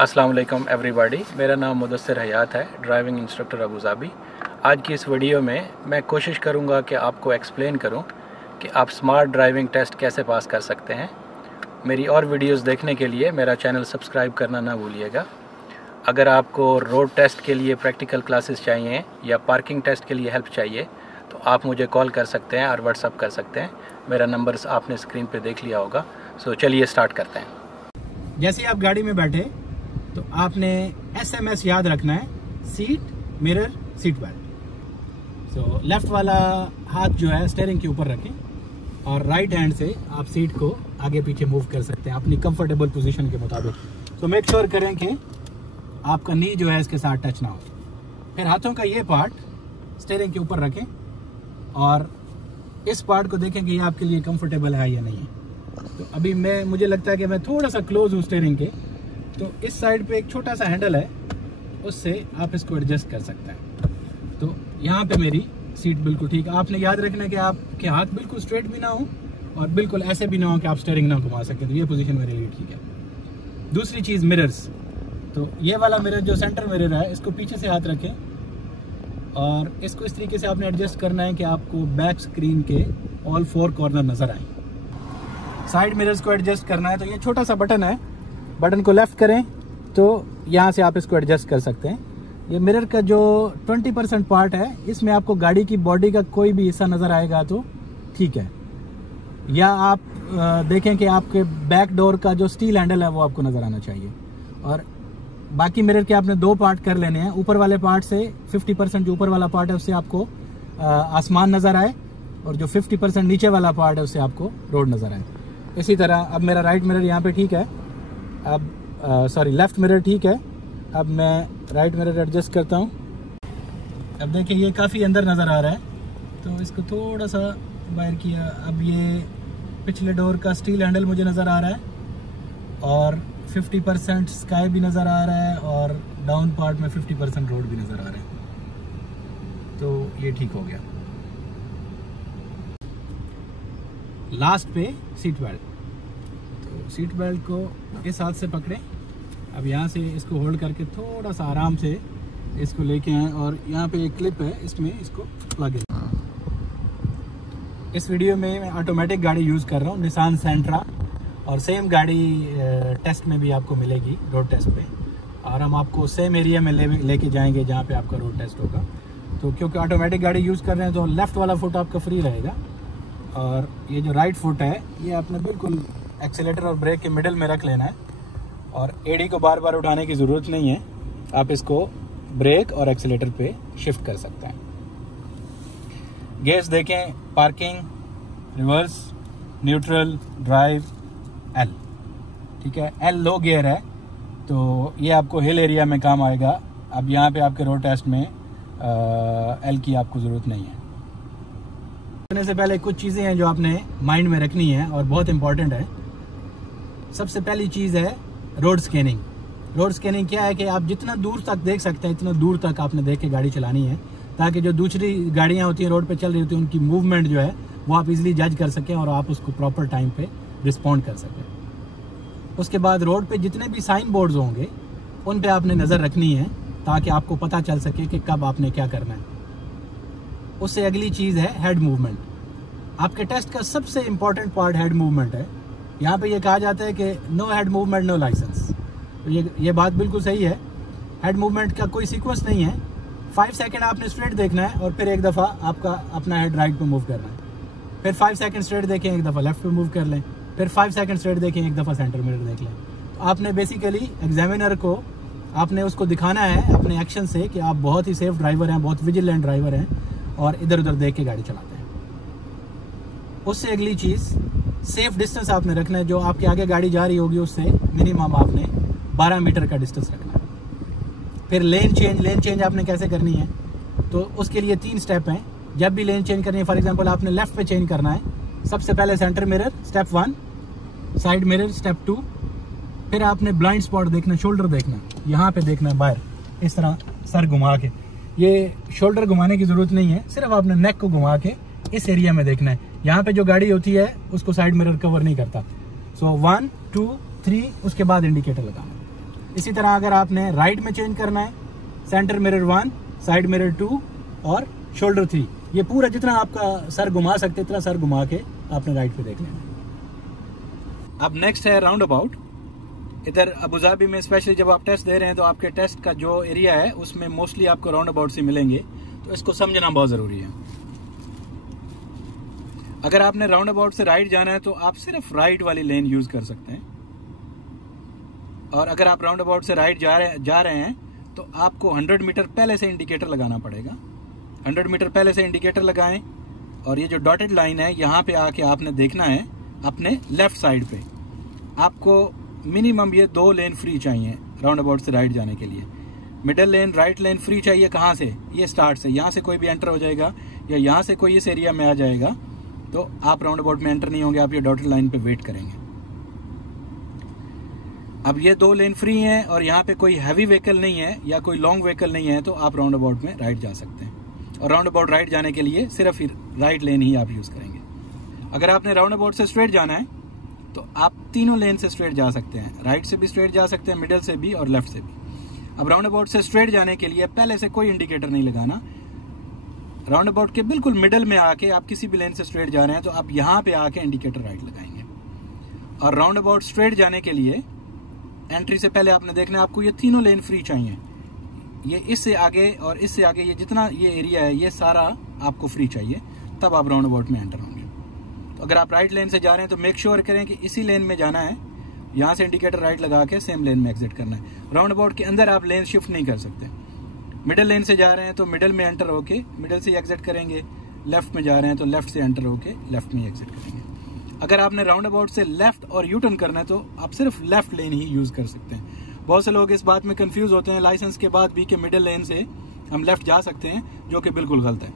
अस्सलाम वालेकुम एवरीबॉडी, मेरा नाम मुदस्सिर हयात है, ड्राइविंग इंस्ट्रक्टर अबू धाबी। आज की इस वीडियो में मैं कोशिश करूंगा कि आपको एक्सप्लेन करूं कि आप स्मार्ट ड्राइविंग टेस्ट कैसे पास कर सकते हैं। मेरी और वीडियोस देखने के लिए मेरा चैनल सब्सक्राइब करना ना भूलिएगा। अगर आपको रोड टेस्ट के लिए प्रैक्टिकल क्लासेस चाहिए या पार्किंग टेस्ट के लिए हेल्प चाहिए तो आप मुझे कॉल कर सकते हैं और व्हाट्सअप कर सकते हैं। मेरा नंबर आपने स्क्रीन पर देख लिया होगा। सो चलिए स्टार्ट करते हैं। जैसे आप गाड़ी में बैठे तो आपने SMS याद रखना है, seat mirror seat belt. So left वाला हाथ जो है स्टीयरिंग के ऊपर रखें और राइट हैंड से आप सीट को आगे पीछे मूव कर सकते हैं अपनी कंफर्टेबल पोजीशन के मुताबिक। तो मेक श्योर करें कि आपका नी जो है इसके साथ टच ना हो। फिर हाथों का ये पार्ट स्टीयरिंग के ऊपर रखें और इस पार्ट को देखें कि ये आपके लिए कंफर्टेबल है या नहीं है। तो अभी मुझे लगता है कि मैं थोड़ा सा क्लोज हूँ स्टीयरिंग के, तो इस साइड पे एक छोटा सा हैंडल है, उससे आप इसको एडजस्ट कर सकते हैं। तो यहाँ पे मेरी सीट बिल्कुल ठीक। आपने याद रखना है कि आपके हाथ बिल्कुल स्ट्रेट भी ना हो और बिल्कुल ऐसे भी ना हो कि आप स्टीयरिंग ना घुमा सकें। तो ये पोजीशन मेरे लिए ठीक है। दूसरी चीज़ मिरर्स। तो ये वाला मिरर जो सेंटर मिरर है इसको पीछे से हाथ रखें और इसको इस तरीके से आपने एडजस्ट करना है कि आपको बैक स्क्रीन के ऑल 4 कॉर्नर नज़र आए। साइड मिरर्स को एडजस्ट करना है तो ये छोटा सा बटन है, बटन को लेफ्ट करें तो यहाँ से आप इसको एडजस्ट कर सकते हैं। ये मिरर का जो 20% पार्ट है इसमें आपको गाड़ी की बॉडी का कोई भी हिस्सा नज़र आएगा तो ठीक है, या आप देखें कि आपके बैक डोर का जो स्टील हैंडल है वो आपको नज़र आना चाहिए। और बाकी मिरर के आपने 2 पार्ट कर लेने हैं। ऊपर वाले पार्ट से 50% जो ऊपर वाला पार्ट है उससे आपको आसमान नज़र आए और जो 50% नीचे वाला पार्ट है उससे आपको रोड नज़र आए। इसी तरह अब मेरा राइट मिरर यहाँ पे ठीक है, अब लेफ्ट मिरर ठीक है। अब मैं राइट मिरर एडजस्ट करता हूँ। अब देखिए ये काफ़ी अंदर नज़र आ रहा है तो इसको थोड़ा सा बाहर किया। अब ये पिछले डोर का स्टील हैंडल मुझे नज़र आ रहा है और 50% स्काई भी नज़र आ रहा है और डाउन पार्ट में 50% रोड भी नज़र आ रहा है। तो ये ठीक हो गया। लास्ट पे सीट बेल्ट। सीट बेल्ट को इस हाथ से पकड़ें। अब यहाँ से इसको होल्ड करके थोड़ा सा आराम से इसको लेके आएँ और यहाँ पे एक क्लिप है, इसमें इसको लगे। इस वीडियो में मैं ऑटोमेटिक गाड़ी यूज़ कर रहा हूँ, निसान सेंट्रा, और सेम गाड़ी टेस्ट में भी आपको मिलेगी रोड टेस्ट पे, और हम आपको सेम एरिया में लेके जाएंगे जहाँ पे आपका रोड टेस्ट होगा। तो क्योंकि ऑटोमेटिक गाड़ी यूज़ कर रहे हैं तो लेफ़्ट वाला फुट आपका फ्री रहेगा और ये जो राइट फुट है ये आपने बिल्कुल एक्सीलेटर और ब्रेक के मिडिल में रख लेना है और एडी को बार बार उठाने की ज़रूरत नहीं है। आप इसको ब्रेक और एक्सीलेटर पे शिफ्ट कर सकते हैं। गियर्स देखें, parking, reverse, neutral, drive, L. ठीक है, एल लो गियर है तो ये आपको हिल एरिया में काम आएगा। अब यहाँ पे आपके रोड टेस्ट में एल की आपको ज़रूरत नहीं है। करने से पहले कुछ चीज़ें हैं जो आपने माइंड में रखनी है और बहुत इंपॉर्टेंट है। सबसे पहली चीज़ है रोड स्कैनिंग। रोड स्कैनिंग क्या है कि आप जितना दूर तक देख सकते हैं इतना दूर तक आपने देख के गाड़ी चलानी है, ताकि जो दूसरी गाड़ियां होती हैं रोड पे चल रही होती हैं उनकी मूवमेंट जो है वो आप इजीली जज कर सकें और आप उसको प्रॉपर टाइम पे रिस्पॉन्ड कर सकें। उसके बाद रोड पे जितने भी साइन बोर्ड्स होंगे उन पे आपने नज़र रखनी है ताकि आपको पता चल सके कि कब आपने क्या करना है। उससे अगली चीज़ है हेड मूवमेंट। आपके टेस्ट का सबसे इम्पॉर्टेंट पार्ट हेड मूवमेंट है। यहाँ पे ये कहा जाता है कि no head movement no licence. तो ये बात बिल्कुल सही है। हेड मूवमेंट का कोई सीक्वेंस नहीं है। 5 सेकंड आपने स्ट्रेट देखना है और फिर एक दफ़ा आपका अपना हेड राइट पे मूव करना है, फिर 5 सेकंड स्ट्रेट देखें, एक दफ़ा लेफ्ट पे मूव कर लें, फिर 5 सेकंड स्ट्रेट देखें, एक दफ़ा सेंटर मिरर देख लें। तो आपने बेसिकली एग्जामिनर को आपने उसको दिखाना है अपने एक्शन से कि आप बहुत ही सेफ ड्राइवर हैं, बहुत विजिलेंट ड्राइवर हैं और इधर उधर देख के गाड़ी चलाते हैं। उससे अगली चीज़ सेफ डिस्टेंस आपने रखना है। जो आपके आगे गाड़ी जा रही होगी उससे मिनिमम आपने 12 मीटर का डिस्टेंस रखना है। फिर लेन चेंज आपने कैसे करनी है, तो उसके लिए 3 स्टेप हैं। जब भी लेन चेंज करनी है, फॉर एग्जांपल आपने लेफ्ट पे चेंज करना है, सबसे पहले centre mirror step 1, side mirror step 2, फिर आपने ब्लाइंड स्पॉट देखना, शोल्डर देखना, यहाँ पे देखना है बाहर, इस तरह सर घुमा के। ये शोल्डर घुमाने की ज़रूरत नहीं है, सिर्फ आपने नेक को घुमा के इस एरिया में देखना है। यहाँ पे जो गाड़ी होती है उसको साइड मिरर कवर नहीं करता। सो 1 2 3 उसके बाद इंडिकेटर लगाना। इसी तरह अगर आपने राइट में चेंज करना है, सेंटर मिरर 1, साइड मिरर 2 और शोल्डर 3, ये पूरा जितना आपका सर घुमा सकते इतना सर घुमा के आपने राइट पे देख लेना। अब नेक्स्ट है राउंड अबाउट। इधर अबुधाबी में स्पेशली जब आप टेस्ट दे रहे हैं तो आपके टेस्ट का जो एरिया है उसमें मोस्टली आपको राउंड अबाउट से मिलेंगे, तो इसको समझना बहुत ज़रूरी है। अगर आपने राउंड अबाउट से राइट जाना है तो आप सिर्फ राइट वाली लेन यूज कर सकते हैं, और अगर आप राउंड अबाउट से राइट जा रहे हैं तो आपको 100 मीटर पहले से इंडिकेटर लगाना पड़ेगा। 100 मीटर पहले से इंडिकेटर लगाएं, और ये जो डॉटेड लाइन है यहाँ पे आके आपने देखना है अपने लेफ्ट साइड पे। आपको मिनिमम ये 2 लेन फ्री चाहिए राउंड अबाउट से राइट जाने के लिए। मिडल लेन, राइट लेन फ्री चाहिए कहाँ से? ये स्टार्ट से, यहाँ से कोई भी एंटर हो जाएगा या यहाँ से कोई इस एरिया में आ जाएगा तो आप राउंड अबाउट में एंटर नहीं होंगे, आप ये डॉटेड लाइन पे वेट करेंगे। अब ये 2 लेन फ्री हैं और यहाँ पे कोई हैवी व्हीकल नहीं है या कोई लॉन्ग व्हीकल नहीं है, तो आप राउंड अबाउट में राइट जा सकते हैं। और राउंड अबाउट राइट जाने के लिए सिर्फ राइट लेन ही आप यूज करेंगे। अगर आपने राउंड अबाउट से स्ट्रेट जाना है तो आप तीनों लेन से स्ट्रेट जा सकते हैं, राइट से भी स्ट्रेट जा सकते हैं, मिडिल से भी और लेफ्ट से भी। अब राउंड अबाउट से स्ट्रेट जाने के लिए पहले से कोई इंडिकेटर नहीं लगाना। राउंड अबाउट के बिल्कुल मिडल में आके आप किसी भी लेन से स्ट्रेट जा रहे हैं तो आप यहाँ पे आके इंडिकेटर राइट लगाएंगे। और राउंड अबाउट स्ट्रेट जाने के लिए एंट्री से पहले आपने देखना है आपको ये तीनों लेन फ्री चाहिए। ये इससे आगे और इससे आगे ये जितना ये एरिया है ये सारा आपको फ्री चाहिए, तब आप राउंड अबाउट में एंटर होंगे। तो अगर आप राइट लेन से जा रहे हैं तो मेक श्योर करें कि इसी लेन में जाना है, यहाँ से इंडिकेटर राइट लगा के सेम लेन में एग्जिट करना है। राउंड अबाउट के अंदर आप लेन शिफ्ट नहीं कर सकते। मिडिल लेन से जा रहे हैं तो मिडिल में एंटर होके मिडिल से एग्जिट करेंगे, लेफ्ट में जा रहे हैं तो लेफ्ट से एंटर होके लेफ्ट में एग्जिट करेंगे। अगर आपने राउंड अबाउट से लेफ्ट और यू टर्न करना है तो आप सिर्फ लेफ्ट लेन ही यूज कर सकते हैं। बहुत से लोग इस बात में कंफ्यूज होते हैं लाइसेंस के बाद भी कि मिडिल लेन से हम लेफ्ट जा सकते हैं, जो कि बिल्कुल गलत है।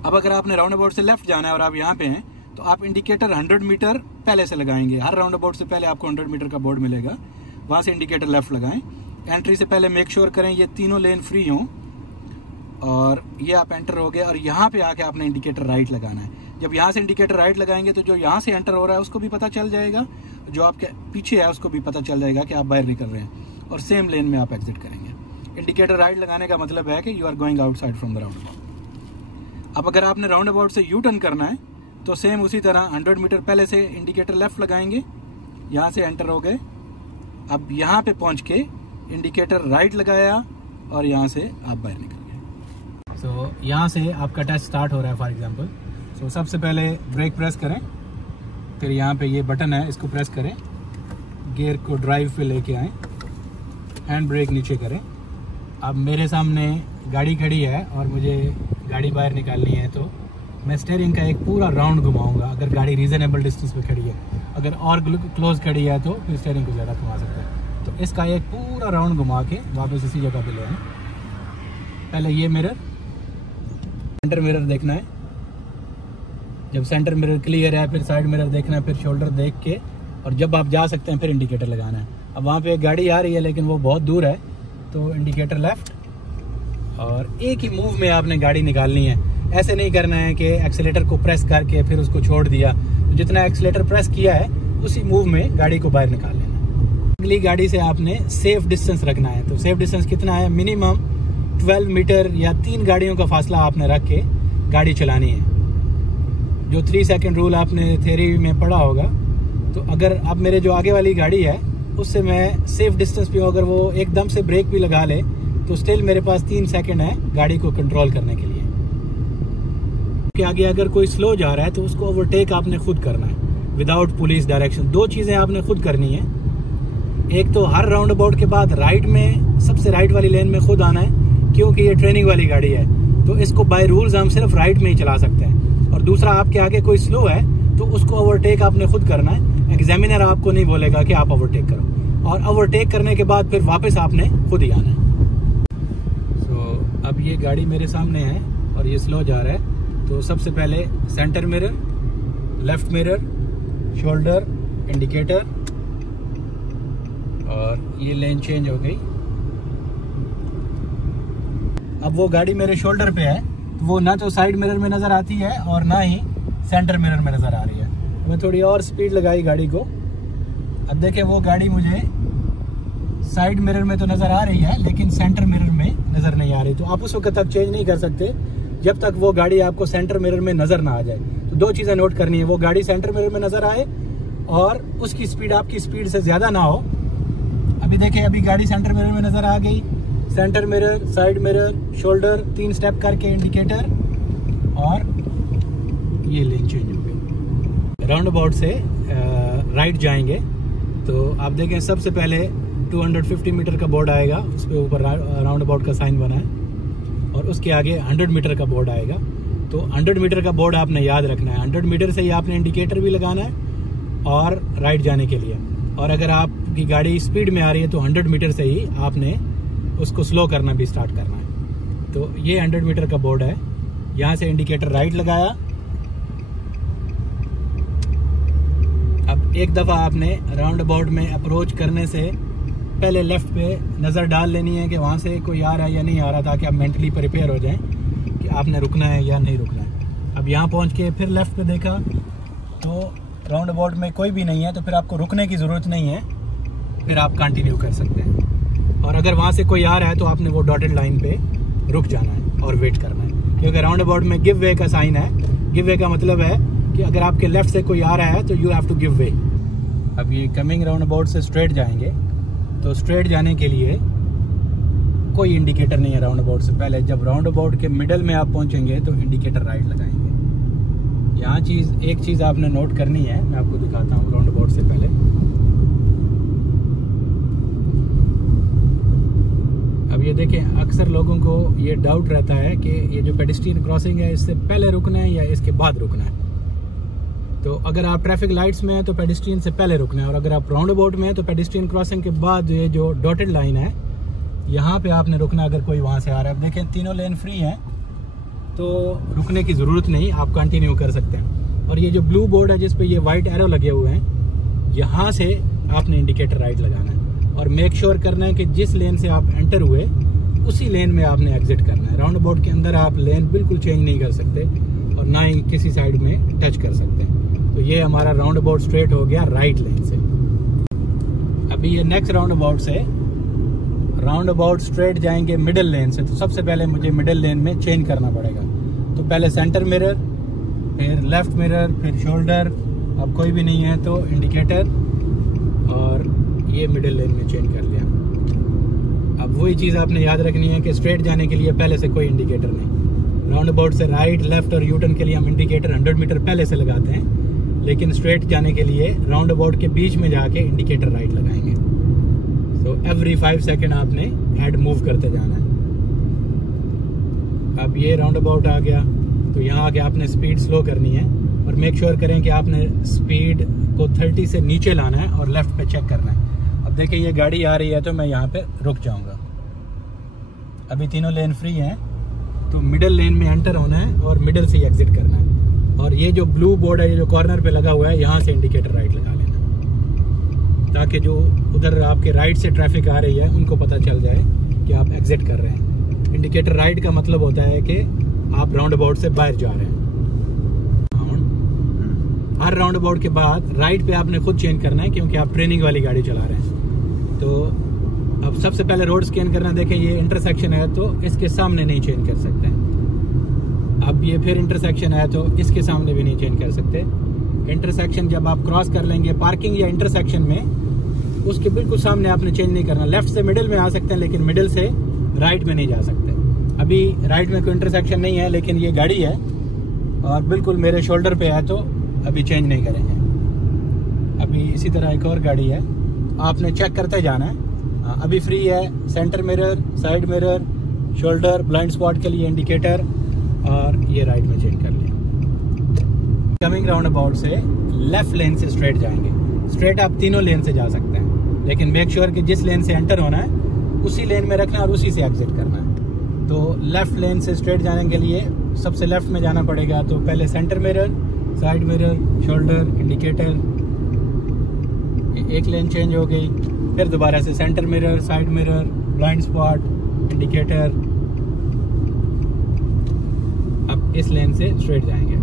अब अगर आपने राउंड अबाउट से लेफ्ट जाना है और आप यहाँ पे हैं तो आप इंडिकेटर 100 मीटर पहले से लगाएंगे। हर राउंड अबाउट से पहले आपको 100 मीटर का बोर्ड मिलेगा, वहां से इंडिकेटर लेफ्ट लगाएं। एंट्री से पहले मेक श्योर करें ये तीनों लेन फ्री हों, और ये आप एंटर हो गए और यहाँ पे आके आपने इंडिकेटर राइट लगाना है। जब यहाँ से इंडिकेटर राइट लगाएंगे तो जो यहाँ से एंटर हो रहा है उसको भी पता चल जाएगा, जो आपके पीछे है उसको भी पता चल जाएगा कि आप बाहर निकल रहे हैं, और सेम लेन में आप एग्जिट करेंगे। इंडिकेटर राइट लगाने का मतलब है कि you are going outside from the roundabout. अब अगर आपने राउंड अबाउट से यू टर्न करना है तो सेम उसी तरह 100 मीटर पहले से इंडिकेटर लेफ्ट लगाएंगे, यहाँ से एंटर हो गए। अब यहाँ पे पहुँच के इंडिकेटर राइट लगाया और यहाँ से आप बाहर निकल गए। सो यहाँ से आपका टेस्ट स्टार्ट हो रहा है फॉर एग्जांपल। सो सबसे पहले ब्रेक प्रेस करें, फिर यहाँ पे ये बटन है इसको प्रेस करें, गियर को ड्राइव पे लेके आएँ, हैंड ब्रेक नीचे करें। अब मेरे सामने गाड़ी खड़ी है और मुझे गाड़ी बाहर निकालनी है तो मैं स्टीयरिंग का एक पूरा राउंड घुमाऊंगा। अगर गाड़ी रीजनेबल डिस्टेंस पे खड़ी है, अगर और क्लोज खड़ी है तो फिर स्टीयरिंग को ज़्यादा घुमा सकते हैं। तो इसका एक पूरा राउंड घुमा के वापस इसी जगह पे ले आए। पहले ये मिरर, सेंटर मिरर देखना है। जब सेंटर मिरर क्लियर है फिर साइड मिरर देखना है, फिर शोल्डर देख के, और जब आप जा सकते हैं फिर इंडिकेटर लगाना है। अब वहाँ पे एक गाड़ी आ रही है लेकिन वो बहुत दूर है तो इंडिकेटर लेफ्ट, और एक ही मूव में आपने गाड़ी निकालनी है। ऐसे नहीं करना है कि एक्सीलेटर को प्रेस करके फिर उसको छोड़ दिया, तो जितना एक्सीलेटर प्रेस किया है उसी मूव में गाड़ी को बाहर निकाल लेना। अगली गाड़ी से आपने सेफ डिस्टेंस रखना है। तो सेफ डिस्टेंस कितना है? मिनिमम 12 मीटर या 3 गाड़ियों का फासला आपने रख के गाड़ी चलानी है। जो 3 सेकंड रूल आपने थ्योरी में पढ़ा होगा, तो अगर अब मेरे जो आगे वाली गाड़ी है उससे मैं सेफ डिस्टेंस पे हूँ, अगर वो एकदम से ब्रेक भी लगा ले तो स्टिल मेरे पास 3 सेकंड है गाड़ी को कंट्रोल करने के लिए। के आगे अगर कोई स्लो जा रहा है तो उसको ओवरटेक आपने खुद करना है विदाउट पुलिस डायरेक्शन। 2 चीज़ें आपने खुद करनी है। एक तो हर राउंड अबाउट के बाद राइट में सबसे राइट वाली लेन में खुद आना है, क्योंकि ये ट्रेनिंग वाली गाड़ी है तो इसको बाय रूल्स हम सिर्फ राइट में ही चला सकते हैं। और दूसरा, आपके आगे कोई स्लो है तो उसको ओवरटेक आपने खुद करना है। एग्जामिनर आपको नहीं बोलेगा कि आप ओवरटेक करो, और ओवरटेक करने के बाद फिर वापस आपने खुद ही आना है। अब ये गाड़ी मेरे सामने है और ये स्लो जा रहा है, तो सबसे पहले centre mirror, left mirror, shoulder, indicator, और ये लेन चेंज हो गई। अब वो गाड़ी मेरे शोल्डर पे है तो वो ना तो साइड मिरर में नज़र आती है और ना ही सेंटर मिरर में नज़र आ रही है। मैं थोड़ी और स्पीड लगाई गाड़ी को। अब देखें वो गाड़ी मुझे साइड मिरर में तो नज़र आ रही है लेकिन सेंटर मिरर में नज़र नहीं आ रही। तो आप उस वक्त तक चेंज नहीं कर सकते जब तक वो गाड़ी आपको सेंटर मिरर में नज़र ना आ जाए। तो दो चीज़ें नोट करनी है, वो गाड़ी सेंटर मिरर में नज़र आए और उसकी स्पीड आपकी स्पीड से ज़्यादा ना हो। अभी देखें, अभी गाड़ी सेंटर मिरर में नज़र आ गई। Centre mirror, side mirror, shoulder, 3 step करके इंडिकेटर और ये लेन चेंज हो गई। राउंड अबाउट से राइट जाएंगे तो आप देखें सबसे पहले 250 मीटर का बोर्ड आएगा, उस पर ऊपर राउंड अबाउट का साइन बना है और उसके आगे 100 मीटर का बोर्ड आएगा। तो 100 मीटर का बोर्ड आपने याद रखना है। 100 मीटर से ही आपने इंडिकेटर भी लगाना है और राइट जाने के लिए। और अगर आपकी गाड़ी स्पीड में आ रही है तो 100 मीटर से ही आपने उसको स्लो करना भी स्टार्ट करना है। तो ये 100 मीटर का बोर्ड है, यहाँ से इंडिकेटर राइट लगाया। अब एक दफ़ा आपने राउंड अबाउट में अप्रोच करने से पहले लेफ्ट पे नज़र डाल लेनी है कि वहाँ से कोई आ रहा है या नहीं आ रहा, ताकि आप मेंटली प्रिपेयर हो जाएं कि आपने रुकना है या नहीं रुकना है। अब यहाँ पहुँच के फिर लेफ्ट पे देखा तो राउंड अबाउट में कोई भी नहीं है, तो फिर आपको रुकने की ज़रूरत नहीं है, फिर आप कंटिन्यू कर सकते हैं। और अगर वहाँ से कोई आ रहा है तो आपने वो डॉटेड लाइन पे रुक जाना है और वेट करना है, क्योंकि राउंड अबाउट में गिव वे का साइन है। गिव वे का मतलब है कि अगर आपके लेफ्ट से कोई आ रहा है तो you have to give way. अब ये कमिंग राउंड अबाउट से स्ट्रेट जाएंगे, तो स्ट्रेट जाने के लिए कोई इंडिकेटर नहीं है राउंड अबाउट से पहले। जब राउंड अबाउट के मिडल में आप पहुंचेंगे तो इंडिकेटर राइट लगाएंगे। यहाँ एक चीज़ आपने नोट करनी है, मैं आपको दिखाता हूँ राउंड अबाउट से पहले। अब ये देखें, अक्सर लोगों को ये डाउट रहता है कि ये जो पेडेस्ट्रियन क्रॉसिंग है इससे पहले रुकना है या इसके बाद रुकना है। तो अगर आप ट्रैफिक लाइट्स में हैं तो पेडेस्ट्रियन से पहले रुकना है, और अगर आप राउंड अबाउट में हैं तो पेडेस्ट्रियन क्रॉसिंग के बाद ये जो डॉटेड लाइन है यहाँ पे आपने रुकना अगर कोई वहाँ से आ रहा है। अब देखें, तीनों लेन फ्री हैं तो रुकने की ज़रूरत नहीं, आप कंटिन्यू कर सकते हैं। और ये जो ब्लू बोर्ड है जिस पे ये वाइट एरो लगे हुए हैं, यहाँ से आपने इंडिकेटर राइट लगाना है और मेक श्योर करना है कि जिस लेन से आप एंटर हुए उसी लेन में आपने एग्जिट करना है। राउंड अबाउट के अंदर आप लेन बिल्कुल चेंज नहीं कर सकते और ना ही किसी साइड में टच कर सकते हैं। तो ये हमारा राउंड अबाउट स्ट्रेट हो गया राइट लेन से। अभी ये नेक्स्ट राउंड अबाउट से राउंड अबाउट स्ट्रेट जाएंगे मिडिल लेन से। तो सबसे पहले मुझे मिडिल लेन में चेंज करना पड़ेगा। तो पहले सेंटर मिरर, फिर लेफ्ट मिरर, फिर शोल्डर। अब कोई भी नहीं है तो इंडिकेटर, और ये मिडिल लेन में चेंज कर लिया। अब वही चीज़ आपने याद रखनी है कि स्ट्रेट जाने के लिए पहले से कोई इंडिकेटर नहीं। राउंड अबाउट से राइट, लेफ्ट और यूटर्न के लिए हम इंडिकेटर 100 मीटर पहले से लगाते हैं, लेकिन स्ट्रेट जाने के लिए राउंड अबाउट के बीच में जाके इंडिकेटर राइट लगाएंगे। तो एवरी 5 सेकेंड आपने हेड मूव करते जाना है। अब ये राउंड अबाउट आ गया, तो यहाँ आके आपने स्पीड स्लो करनी है और मेक श्योर करें कि आपने स्पीड को 30 से नीचे लाना है और लेफ्ट पे चेक करना है। अब देखिए, ये गाड़ी आ रही है तो मैं यहाँ पे रुक जाऊँगा। अभी तीनों लेन फ्री हैं, तो मिडिल लेन में एंटर होना है और मिडिल से ही एग्जिट करना है। और ये जो ब्लू बोर्ड है, ये जो कॉर्नर पे लगा हुआ है, यहाँ से इंडिकेटर राइट लगा लेना, ताकि जो उधर आपके राइट से ट्रैफिक आ रही है उनको पता चल जाए कि आप एग्जिट कर रहे हैं। इंडिकेटर राइट का मतलब होता है कि आप राउंड अबाउट से बाहर जा रहे हैं। हर राउंड अबाउट के बाद राइट पे आपने खुद चेंज करना है, क्योंकि आप ट्रेनिंग वाली गाड़ी चला रहे हैं। तो अब सबसे पहले रोड स्कैन करना। देखें, ये इंटरसेक्शन है तो इसके सामने नहीं चेंज कर सकते हैं। अब ये फिर इंटरसेक्शन है तो इसके सामने भी नहीं चेंज कर सकते। इंटरसेक्शन जब आप क्रॉस कर लेंगे पार्किंग या इंटरसेक्शन में, उसके बिल्कुल सामने आपने चेंज नहीं करना। लेफ्ट से मिडिल में आ सकते हैं, लेकिन मिडिल से राइट में नहीं जा सकते। अभी राइट में कोई इंटरसेक्शन नहीं है, लेकिन ये गाड़ी है और बिल्कुल मेरे शोल्डर पे है, तो अभी चेंज नहीं करेंगे। अभी इसी तरह एक और गाड़ी है, आपने चेक करते जाना है। अभी फ्री है। Centre mirror, side mirror, shoulder, blind spot के लिए इंडिकेटर, और ये राइट में चेंज कर लिया। कमिंग राउंड अबाउट से लेफ्ट लेन से स्ट्रेट जाएंगे। स्ट्रेट आप तीनों लेन से जा सकते हैं, लेकिन मेक श्योर कि जिस लेन से एंटर होना है उसी लेन में रखना है और उसी से एग्जिट करना है। तो लेफ्ट लेन से स्ट्रेट जाने के लिए सबसे लेफ्ट में जाना पड़ेगा। तो पहले centre mirror, side mirror, shoulder, indicator, एक लेन चेंज हो गई। फिर दोबारा से centre mirror, side mirror, blind spot, indicator. अब इस लेन से स्ट्रेट जाएंगे।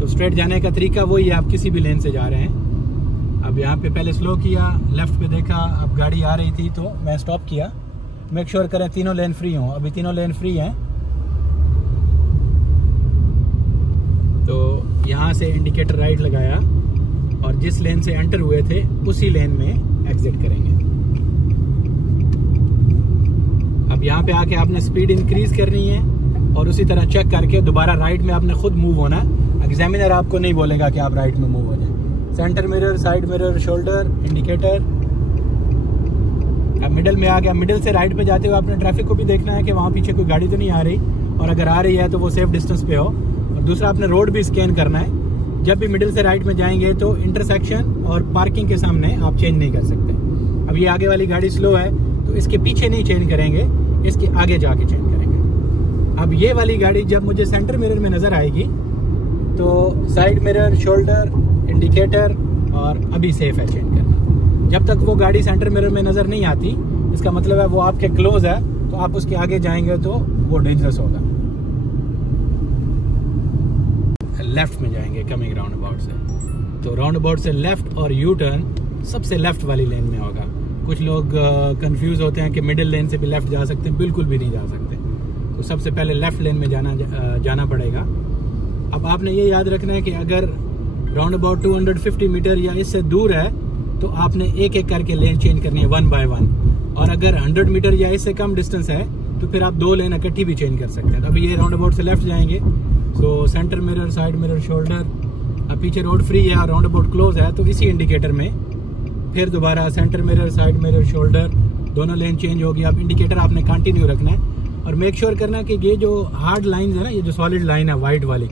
तो स्ट्रेट जाने का तरीका वही है, आप किसी भी लेन से जा रहे हैं अब यहाँ पे पहले स्लो किया, लेफ्ट पे देखा, अब गाड़ी आ रही थी तो मैं स्टॉप किया। मेक श्योर करें तीनों लेन फ्री हों। अभी तीनों लेन फ्री हैं, तो यहाँ से इंडिकेटर राइट लगाया और जिस लेन से एंटर हुए थे उसी लेन में एग्जिट करेंगे। अब यहाँ पे आके आपने स्पीड इंक्रीज करनी है और उसी तरह चेक करके दोबारा राइट में आपने खुद मूव होना। एग्जामिनर आपको नहीं बोलेगा कि आप राइट में मूव हो जाए। Centre mirror, side mirror, shoulder, indicator. अब मिडल में आ गया। मिडल से राइट पे जाते हुए आपने ट्रैफिक को भी देखना है कि वहाँ पीछे कोई गाड़ी तो नहीं आ रही, और अगर आ रही है तो वो सेफ डिस्टेंस पे हो। और दूसरा आपने रोड भी स्कैन करना है। जब भी मिडिल से राइट में जाएंगे तो इंटरसेक्शन और पार्किंग के सामने आप चेंज नहीं कर सकते। अब ये आगे वाली गाड़ी स्लो है तो इसके पीछे नहीं चेंज करेंगे, इसके आगे जाके चेंज करेंगे। अब ये वाली गाड़ी जब मुझे सेंटर मिरर में नजर आएगी तो साइड मिरर, शोल्डर, इंडिकेटर और अभी सेफ है चेंज करना। जब तक वो गाड़ी सेंटर मिरर में नजर नहीं आती, इसका मतलब है वो आपके क्लोज है, तो आप उसके आगे जाएंगे तो वो डेंजरस होगा। लेफ्ट में जाएंगे कमिंग राउंड अबाउट से, तो राउंड अबाउट से लेफ्ट और यू टर्न सबसे लेफ्ट वाली लेन में होगा। कुछ लोग कंफ्यूज होते हैं कि मिडिल लेन से भी लेफ्ट जा सकते हैं, बिल्कुल भी नहीं जा सकते। तो सबसे पहले लेफ्ट लेन में जाना पड़ेगा। अब आपने ये याद रखना है कि अगर राउंड अबाउट 250 मीटर या इससे दूर है तो आपने एक एक करके लेन चेंज करनी है 1 बाय 1, और अगर 100 मीटर या इससे कम डिस्टेंस है तो फिर आप 2 लेन इकट्ठी भी चेंज कर सकते हैं। अभी ये राउंड अबाउट से लेफ्ट जाएंगे, तो centre mirror, side mirror, shoulder. अब पीछे रोड फ्री है और राउंड अबाउट क्लोज है, तो इसी इंडिकेटर में फिर दोबारा centre mirror, side mirror, shoulder, दोनों लेन चेंज होगी। अब इंडिकेटर आपने कंटिन्यू रखना है और मेक श्योर करना है कि ये जो हार्ड लाइन है ना, ये जो सॉलिड लाइन है वाइट वाली,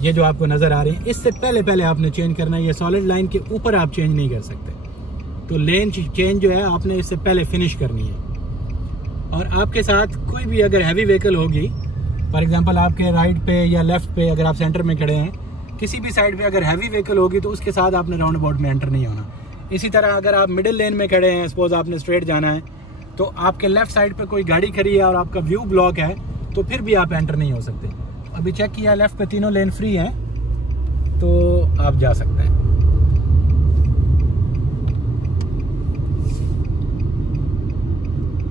ये जो आपको नजर आ रही है, इससे पहले आपने चेंज करना है। ये सॉलिड लाइन के ऊपर आप चेंज नहीं कर सकते। तो लेन चेंज जो है आपने इससे पहले फिनिश करनी है। और आपके साथ कोई भी अगर हैवी व्हीकल होगी, फॉर एग्जांपल आपके राइट पे या लेफ्ट पे, अगर आप सेंटर में खड़े हैं, किसी भी साइड पे अगर हैवी व्हीकल होगी तो उसके साथ आपने राउंड अबाउट में एंटर नहीं होना। इसी तरह अगर आप मिडिल लेन में खड़े हैं, सपोज आपने स्ट्रेट जाना है, तो आपके लेफ्ट साइड पे कोई गाड़ी खड़ी है और आपका व्यू ब्लॉक है, तो फिर भी आप एंटर नहीं हो सकते। अभी चेक किया, लेफ्ट पे तीनों लेन फ्री हैं, तो आप जा सकते हैं।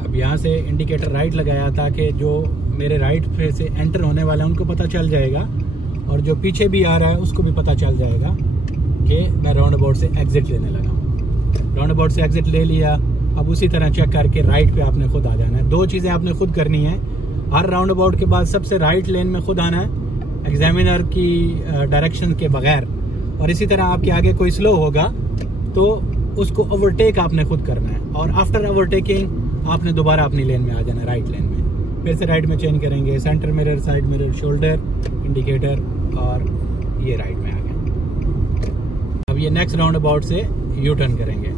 अब यहाँ से इंडिकेटर राइट लगाया ताकि जो मेरे राइट पे से एंटर होने वाला है उनको पता चल जाएगा, और जो पीछे भी आ रहा है उसको भी पता चल जाएगा कि मैं राउंड अबाउट से एग्जिट लेने लगा हूँ। राउंड अबाउट से एग्जिट ले लिया। अब उसी तरह चेक करके राइट पे आपने खुद आ जाना है। 2 चीज़ें आपने खुद करनी है। हर राउंड अबाउट के बाद सबसे राइट लेन में खुद आना है, एग्जामिनर की डायरेक्शन के बगैर। और इसी तरह आपके आगे कोई स्लो होगा तो उसको ओवरटेक आपने खुद करना है, और आफ्टर ओवरटेकिंग आपने दोबारा अपनी लेन में आ जाना है, राइट लेन में। फिर से राइट में चेंज करेंगे, centre mirror, side mirror, shoulder, indicator, और ये राइट में आ गया। अब ये नेक्स्ट राउंड अबाउट से यू टर्न करेंगे।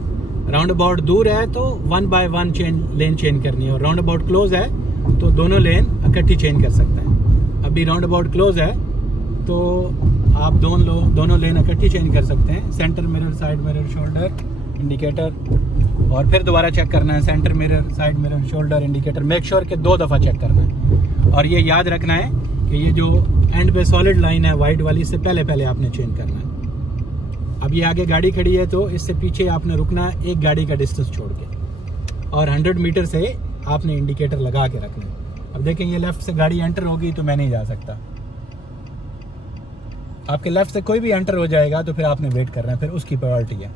राउंड अबाउट दूर है तो 1 बाय 1 लेन चेंज करनी है, और राउंड अबाउट क्लोज है तो दोनों लेन इकट्ठी चेंज कर सकते हैं। अभी राउंड अबाउट क्लोज है तो आप दोनों लेन इकट्ठी चेंज कर सकते हैं। Centre mirror, side mirror, shoulder, indicator, और फिर दोबारा चेक करना है centre mirror, side mirror, shoulder, indicator. Make sure कि 2 दफ़ा चेक करना है। और ये याद रखना है कि ये जो एंड पे सॉलिड लाइन है वाइट वाली, इससे पहले आपने चेंज करना है। अब ये आगे गाड़ी खड़ी है तो इससे पीछे आपने रुकना है, एक गाड़ी का डिस्टेंस छोड़ के, और 100 मीटर से आपने इंडिकेटर लगा के रखना है। अब देखें ये लेफ्ट से गाड़ी एंटर होगी तो मैं नहीं जा सकता। आपके लेफ्ट से कोई भी एंटर हो जाएगा तो फिर आपने वेट करना है, फिर उसकी प्रायोरिटी है।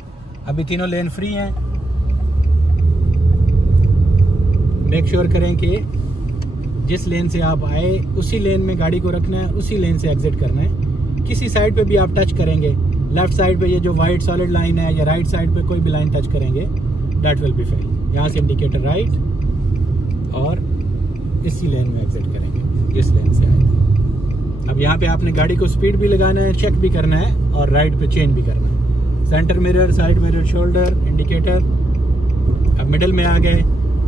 अभी तीनों लेन फ्री हैं। मेक श्योर करें कि जिस लेन से आप आए उसी लेन में गाड़ी को रखना है, उसी लेन से एग्जिट करना है। किसी साइड पे भी आप टच करेंगे, लेफ्ट साइड पे ये जो वाइट सॉलिड लाइन है या राइट साइड पे कोई भी लाइन टच करेंगे, दैट विल बी फेल। यहाँ से इंडिकेटर राइट और इसी लेन में एग्जिट करेंगे, इस लेन से आए थे। अब यहाँ पे आपने गाड़ी को स्पीड भी लगाना है, चेक भी करना है, और राइट पे चेंज भी करना है। Centre mirror, side mirror, shoulder, indicator. अब मिडिल में आ गए,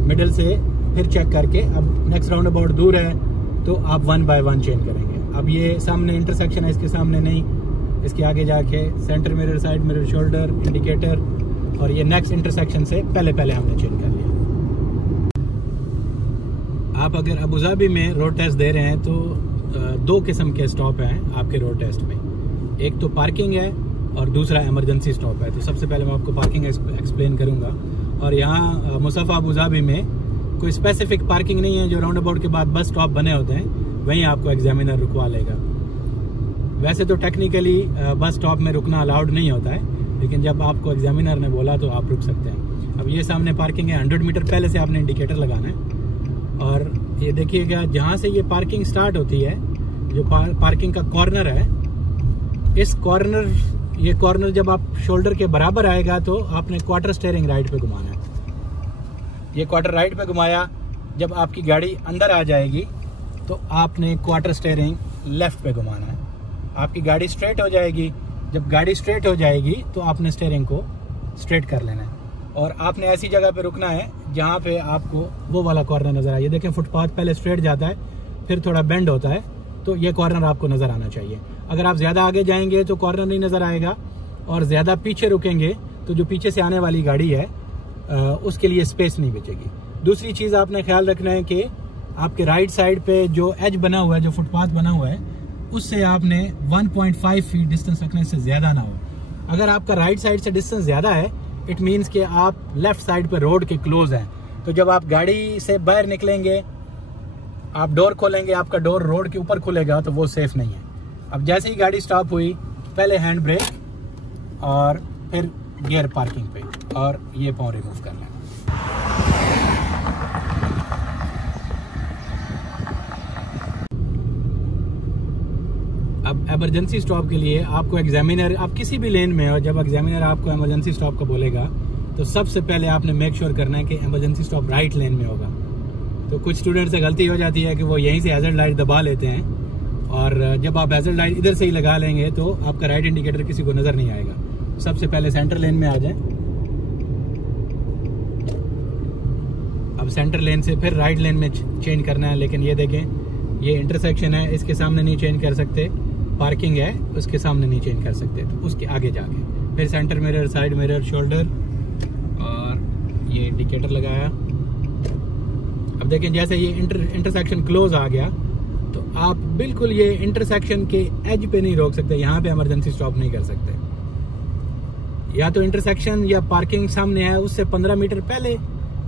मिडिल से फिर चेक करके अब नेक्स्ट राउंड अबाउट दूर है तो आप 1 बाय 1 चेंज करेंगे। अब ये सामने इंटरसेक्शन है, इसके सामने नहीं, इसके आगे जाके centre mirror, side mirror, shoulder, indicator, और ये नेक्स्ट इंटरसेक्शन से पहले हमने चेंज कर लिया। आप अगर अबू धाबी में रोड टेस्ट दे रहे हैं तो 2 किस्म के स्टॉप हैं आपके रोड टेस्ट में। एक तो पार्किंग है और दूसरा इमरजेंसी स्टॉप है। तो सबसे पहले मैं आपको पार्किंग एक्सप्लेन करूँगा। और यहाँ मुसफ़ा अबू धाबी में कोई स्पेसिफिक पार्किंग नहीं है, जो राउंड अबाउट के बाद बस स्टॉप बने होते हैं वहीं आपको एग्जामिनर रुकवा लेगा। वैसे तो टेक्निकली बस स्टॉप में रुकना अलाउड नहीं होता है, लेकिन जब आपको एग्जामिनर ने बोला तो आप रुक सकते हैं। अब ये सामने पार्किंग है, 100 मीटर पहले से आपने इंडिकेटर लगाना है। और ये देखिएगा जहाँ से ये पार्किंग स्टार्ट होती है, जो पार्किंग का कॉर्नर है, ये कॉर्नर जब आप शोल्डर के बराबर आएगा तो आपने क्वार्टर स्टीयरिंग राइट पे घुमाना है। ये क्वार्टर राइट पे घुमाया, जब आपकी गाड़ी अंदर आ जाएगी तो आपने क्वार्टर स्टीयरिंग लेफ्ट पे घुमाना है। आपकी गाड़ी स्ट्रेट हो जाएगी, जब गाड़ी स्ट्रेट हो जाएगी तो आपने स्टीयरिंग को स्ट्रेट कर लेना है। और आपने ऐसी जगह पे रुकना है जहाँ पे आपको वो वाला कॉर्नर नज़र आए। ये देखें, फुटपाथ पहले स्ट्रेट जाता है, फिर थोड़ा बेंड होता है, तो ये कॉर्नर आपको नज़र आना चाहिए। अगर आप ज़्यादा आगे जाएंगे तो कॉर्नर नहीं नज़र आएगा, और ज़्यादा पीछे रुकेंगे तो जो पीछे से आने वाली गाड़ी है उसके लिए स्पेस नहीं बचेगी। दूसरी चीज़ आपने ख्याल रखना है कि आपके राइट साइड पे जो एज बना हुआ है, जो फुटपाथ बना हुआ है, उससे आपने 1.5 फीट डिस्टेंस रखने से ज़्यादा ना हो। अगर आपका राइट साइड से डिस्टेंस ज़्यादा है, इट मीन्स कि आप लेफ्ट साइड पे रोड के क्लोज हैं। तो जब आप गाड़ी से बाहर निकलेंगे, आप डोर खोलेंगे, आपका डोर रोड के ऊपर खुलेगा, तो वो सेफ नहीं है। अब जैसे ही गाड़ी स्टॉप हुई, पहले हैंड ब्रेक और फिर गियर पार्किंग पे, और ये पाँव रिमूव कर लें। अब इमरजेंसी स्टॉप के लिए आपको एग्जामिनर, आप किसी भी लेन में हो, जब एग्जामिनर आपको इमरजेंसी स्टॉप का बोलेगा तो सबसे पहले आपने मेक श्योर करना है कि इमरजेंसी स्टॉप राइट लेन में होगा। तो कुछ स्टूडेंट से गलती हो जाती है कि वो यहीं से हैज़र्ड लाइट दबा लेते हैं, और जब आप हैज़र्ड लाइट इधर से ही लगा लेंगे तो आपका राइट इंडिकेटर किसी को नज़र नहीं आएगा। सबसे पहले सेंटर लेन में आ जाए। अब सेंटर लेन से फिर राइट लेन में चेंज करना है, लेकिन ये देखें, ये इंटरसेक्शन है, इसके सामने नहीं चेंज कर सकते। पार्किंग है, उसके सामने नहीं चेंज कर सकते, तो उसके आगे जाके फिर centre mirror, side mirror, shoulder, और ये इंडिकेटर लगाया। अब देखें, जैसे ये इंटरसेक्शन क्लोज आ गया तो आप बिल्कुल ये इंटरसेक्शन के एज पे नहीं रोक सकते, यहाँ पे इमरजेंसी स्टॉप नहीं कर सकते। या तो इंटरसेक्शन या पार्किंग सामने है, उससे 15 मीटर पहले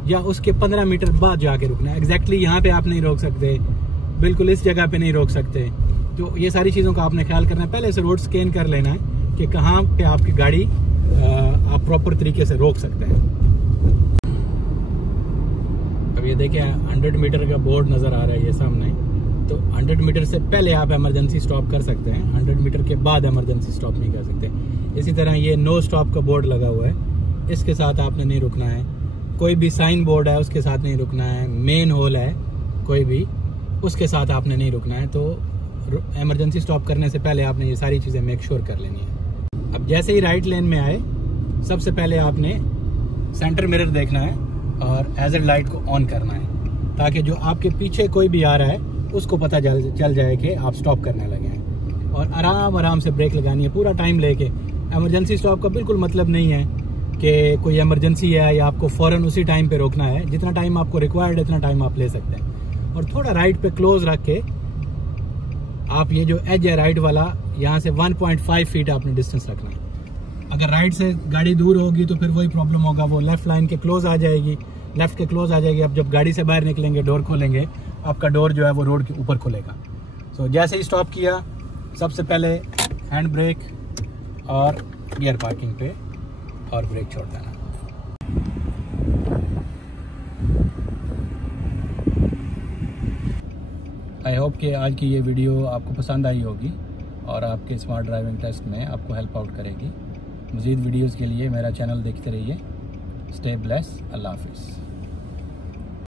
या उसके 15 मीटर बाद जाके रुकना है। एग्जैक्टली यहाँ पे आप नहीं रोक सकते, बिल्कुल इस जगह पे नहीं रोक सकते। तो ये सारी चीज़ों का आपने ख्याल करना है। पहले से रोड स्कैन कर लेना है कि कहाँ पे आपकी गाड़ी आप प्रॉपर तरीके से रोक सकते हैं। अब ये देखिए, 100 मीटर का बोर्ड नज़र आ रहा है ये सामने। तो 100 मीटर से पहले आप इमरजेंसी स्टॉप कर सकते हैं, 100 मीटर के बाद इमरजेंसी स्टॉप नहीं कर सकते। इसी तरह ये नो स्टॉप का बोर्ड लगा हुआ है, इसके साथ आपने नहीं रुकना है। कोई भी साइन बोर्ड है, उसके साथ नहीं रुकना है। मेन होल है कोई भी, उसके साथ आपने नहीं रुकना है। तो इमरजेंसी स्टॉप करने से पहले आपने ये सारी चीज़ें मेक श्योर कर लेनी है। अब जैसे ही राइट लेन में आए, सबसे पहले आपने सेंटर मिरर देखना है और हैज़र्ड लाइट को ऑन करना है, ताकि जो आपके पीछे कोई भी आ रहा है उसको पता चल जाए कि आप स्टॉप करने लगे हैं। और आराम से ब्रेक लगानी है, पूरा टाइम लेके। इमरजेंसी स्टॉप का बिल्कुल मतलब नहीं है कि कोई इमरजेंसी है या आपको फ़ौरन उसी टाइम पे रोकना है। जितना टाइम आपको रिक्वायर्ड है इतना टाइम आप ले सकते हैं। और थोड़ा राइट पे क्लोज रख के आप ये जो एज है राइट वाला, यहाँ से 1.5 फीट आपने डिस्टेंस रखना है। अगर राइट से गाड़ी दूर होगी तो फिर वही प्रॉब्लम होगा, वो लेफ्ट लाइन के क्लोज आ जाएगी, लेफ्ट के क्लोज आ जाएगी। अब जब गाड़ी से बाहर निकलेंगे, डोर खोलेंगे, आपका डोर जो है वो रोड के ऊपर खुलेगा। तो जैसे ही स्टॉप किया, सबसे पहले हैंड ब्रेक और गियर पार्किंग पे, और ब्रेक छोड़ देना। आई होप कि आज की ये वीडियो आपको पसंद आई होगी और आपके स्मार्ट ड्राइविंग टेस्ट में आपको हेल्प आउट करेगी। मज़ीद वीडियोज़ के लिए मेरा चैनल देखते रहिए। Stay bless. अल्लाह हाफिज़।